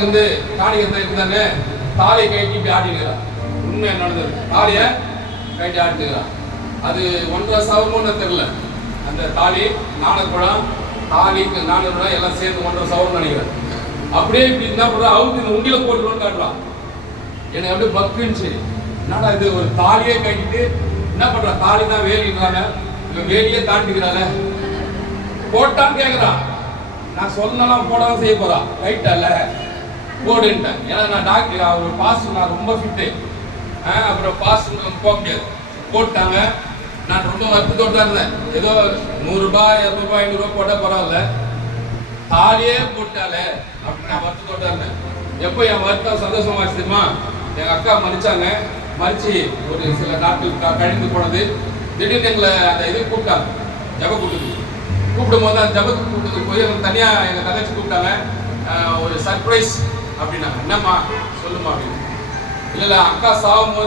வாங்கிட்டு வந்து காணிக்கத்தை இருக்குதானே தாலியை கட்டி இப்படி ஆட்டினுக்கிறான். உண்மை என்ன நடந்தது? தாலியை கட்டி ஆட்டினுக்கிறான். அது 1.5 சவரம்னு தெரியல. அந்த தாலி 4 குடம், தாலிக்கு 4 குடம் எல்லாம் சேர்ந்து 1.5 சவரம் நினைக்கிறேன். அப்படியே இப்படி என்ன பண்ணுறா, அவுத்து இந்த உண்டியில் போட்டுருவோன்னு காட்டுறான். எனக்கு அப்படியே பக்குன்னு என்னடா இது, ஒரு தாலியே கட்டிட்டு என்ன பண்றா, தாலி தான் வேலின்றாங்க, இவன் வேலியே தாண்டிக்கிறாங்க, போட்டான்னு கேட்குறான். நான் சொன்னலாம் போடாதான் செய்ய போறா, ரைட்டால போடுன்ட்டேன். ஏன்னா நான் டாக்டர், அவர் பாஸ், நான் ரொம்ப ஃபிட்டு, அப்புறம் பாஸ் போக முடியாது. போட்டாங்க. நான் ரொம்ப வருத்தத்தோடு தான் இருந்தேன். ஏதோ 100 ரூபாய் 200 ரூபாய் 500 ரூபாய் போட்டால் பரவாயில்ல, தாலியே போட்டாலே அப்படின்னு நான் வருத்தத்தோடு தான் இருந்தேன். எப்போ என் வருத்தம் சந்தோஷமாச்சு தெரியுமா? எங்கள் அக்கா மறிச்சாங்க. மறிச்சு ஒரு சில நாட்கள் கழிந்து போனது. திடீர்னு எங்களை அந்த இது கூப்பிட்டாங்க, ஜப கூட்டத்துக்கு. கூப்பிடும் போது அந்த ஜப கூட்டத்துக்கு போய் அவங்க தனியாக எங்கள் தங்கச்சி கூப்பிட்டாங்க. ஒரு சர்ப்ரைஸ் அப்படின்னாங்க. என்னம்மா சொல்லுமா அப்படின்னு. இல்லை அக்கா சாகும் போது